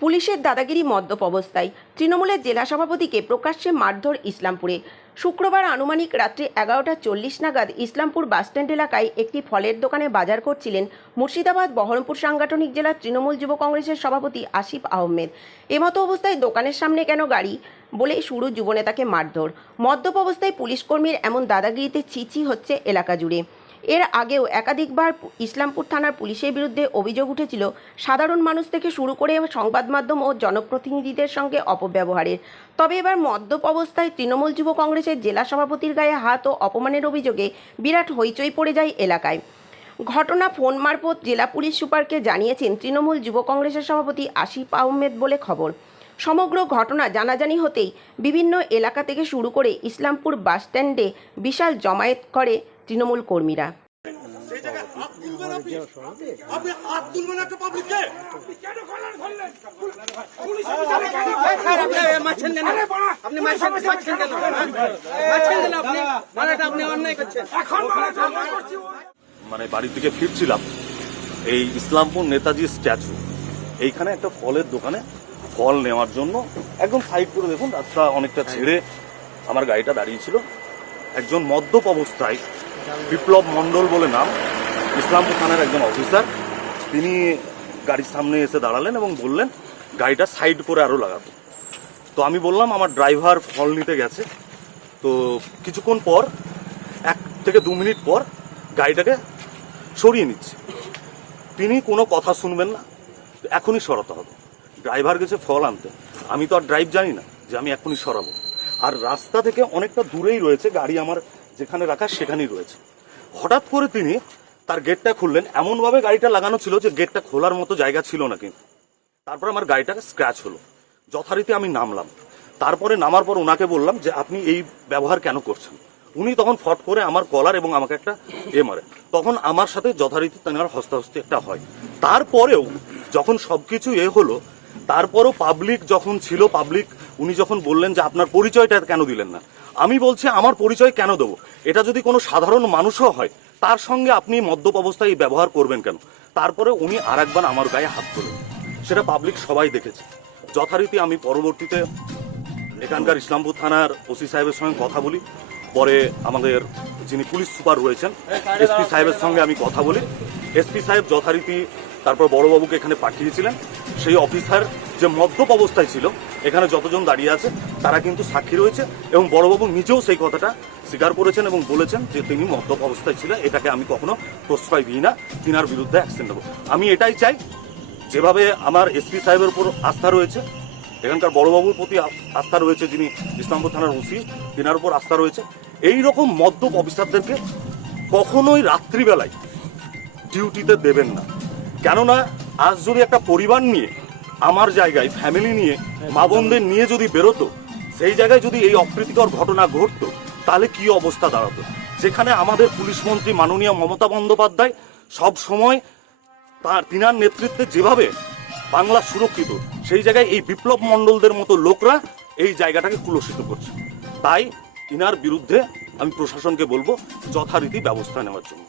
পুলিশের দাদাগিরি মদ্যপ অবস্থায় তৃণমূলের জেলা সভাপতিকে প্রকাশ্যে মারধর ইসলামপুরে। শুক্রবার আনুমানিক রাত্রি 11:40 নাগাদ ইসলামপুর বাসস্ট্যান্ড এলাকায় একটি ফলের দোকানে বাজার করছিলেন মুর্শিদাবাদ বহরমপুর সাংগঠনিক জেলার তৃণমূল যুব কংগ্রেসের সভাপতি আসিফ আহমেদ। এমতো অবস্থায় দোকানের সামনে কেন গাড়ি বলে শুরু যুবনেতাকে মারধর। মদ্যপ অবস্থায় পুলিশ কর্মীর এমন দাদাগিরিতে ছিছি হচ্ছে এলাকা জুড়ে। এর আগেও একাধিকবার ইসলামপুর থানার পুলিশের বিরুদ্ধে অভিযোগ উঠেছিল সাধারণ মানুষ থেকে শুরু করে সংবাদ মাধ্যম ও জনপ্রতিনিধিদের সঙ্গে অপব্যবহারের। তবে এবার মদ্যপ অবস্থায় তৃণমূল যুব কংগ্রেসের জেলা সভাপতির গায়ে হাত ও অপমানের অভিযোগে বিরাট হইচই পড়ে যায় এলাকায়। ঘটনা ফোন মারফত জেলা পুলিশ সুপারকে জানিয়েছেন তৃণমূল যুব কংগ্রেসের সভাপতি আসিফ আহমেদ বলে খবর। সমগ্র ঘটনা জানাজানি হতেই বিভিন্ন এলাকা থেকে শুরু করে ইসলামপুর বাসস্ট্যান্ডে বিশাল জমায়েত করে তৃণমূল কর্মীরা। মানে বাড়ি থেকে ফিরছিলাম, এই ইসলামপুর নেতাজি স্ট্যাচু এইখানে একটা ফলের দোকানে ফল নেওয়ার জন্য একদম সাইড করে দেখুন রাস্তা অনেকটা ছেড়ে আমার গাড়িটা দাঁড়িয়েছিল। একজন মদ্যপ অবস্থায় বিপ্লব মণ্ডল বলে নাম, ইসলামপুর থানার একজন অফিসার, তিনি গাড়ির সামনে এসে দাঁড়ালেন এবং বললেন গাড়িটা সাইড করে আরও লাগাবো। তো আমি বললাম আমার ড্রাইভার ফল নিতে গেছে। তো কিছুক্ষণ পর 1 থেকে 2 মিনিট পর গাড়িটাকে সরিয়ে নিচ্ছে। তিনি কোনো কথা শুনবেন না, এখনই সরাতে হবে। ড্রাইভার গেছে ফল আনতে, আমি তো আর ড্রাইভ জানি না যে আমি এখনই সরাবো। আর রাস্তা থেকে অনেকটা দূরেই রয়েছে গাড়ি, আমার যেখানে রাখা সেখানেই রয়েছে। হঠাৎ করে তিনি তার গেটটা খুললেন, এমনভাবে গাড়িটা লাগানো ছিল যে গেটটা খোলার মতো জায়গা ছিল না। কিন্তু তারপর আমার গাড়িটাকে স্ক্র্যাচ হলো, যথারীতি আমি নামলাম। তারপরে নামার পর ওনাকে বললাম যে আপনি এই ব্যবহার কেন করছেন। উনি তখন ফট করে আমার কলার এবং আমাকে একটা মারে। তখন আমার সাথে যথারীতি তার হস্তাহস্তি একটা হয়। তারপরেও যখন সবকিছু হলো, তারপরও পাবলিক যখন ছিল, উনি যখন বললেন যে আপনার পরিচয়টা কেন দিলেন না, আমি বলছি আমার পরিচয় কেন দেবো? এটা যদি কোনো সাধারণ মানুষও হয় তার সঙ্গে আপনি মদ্যপ অবস্থায় ব্যবহার করবেন কেন? তারপরে উনি আরেকবার আমার গায়ে হাত তোলেন, সেটা পাবলিক সবাই দেখেছে। যথারীতি আমি পরবর্তীতে এখানকার ইসলামপুর থানার ওসি সাহেবের সঙ্গে কথা বলি। পরে আমাদের যিনি পুলিশ সুপার রয়েছেন এসপি সাহেবের সঙ্গে আমি কথা বলি। এসপি সাহেব যথারীতি তারপর বড়বাবুকে এখানে পাঠিয়েছিলেন। সেই অফিসার যে মদ্যপ অবস্থায় ছিল, এখানে যতজন দাঁড়িয়ে আছে তারা কিন্তু সাক্ষী রয়েছে এবং বড়বাবু নিজেও সেই কথাটা স্বীকার করেছেন এবং বলেছেন যে তিনি মদ্যপ অবস্থায় ছিলেন। এটাকে আমি কখনো প্রশ্রয় দিই না, তিনার বিরুদ্ধে অ্যাকশন নেব। আমি এটাই চাই, যেভাবে আমার এসপি সাহেবের উপর আস্থা রয়েছে, এখানকার বড়বাবুর প্রতি আস্থা রয়েছে, যিনি ইসলামপুর থানার ওসি, তিনার উপর আস্থা রয়েছে। এই রকম মদ্যপ অফিসারদেরকে কখনোই রাত্রিবেলায় ডিউটিতে দেবেন না। কেননা আজ যদি একটা পরিবার নিয়ে, আমার জায়গায় ফ্যামিলি নিয়ে, মা বোনদের নিয়ে যদি বেরোতো, সেই জায়গায় যদি এই অপ্রীতিকর ঘটনা ঘটতো, তাহলে কি অবস্থা দাঁড়াতো। যেখানে আমাদের পুলিশ মন্ত্রী মাননীয় মমতা বন্দ্যোপাধ্যায় সব সময় তিনার নেতৃত্বে যেভাবে বাংলা সুরক্ষিত, সেই জায়গায় এই বিপ্লব মণ্ডলদের মতো লোকরা এই জায়গাটাকে কুলসিত করছে। তাই তিনার বিরুদ্ধে আমি প্রশাসনকে বলবো যথারীতি ব্যবস্থা নেওয়ার জন্য।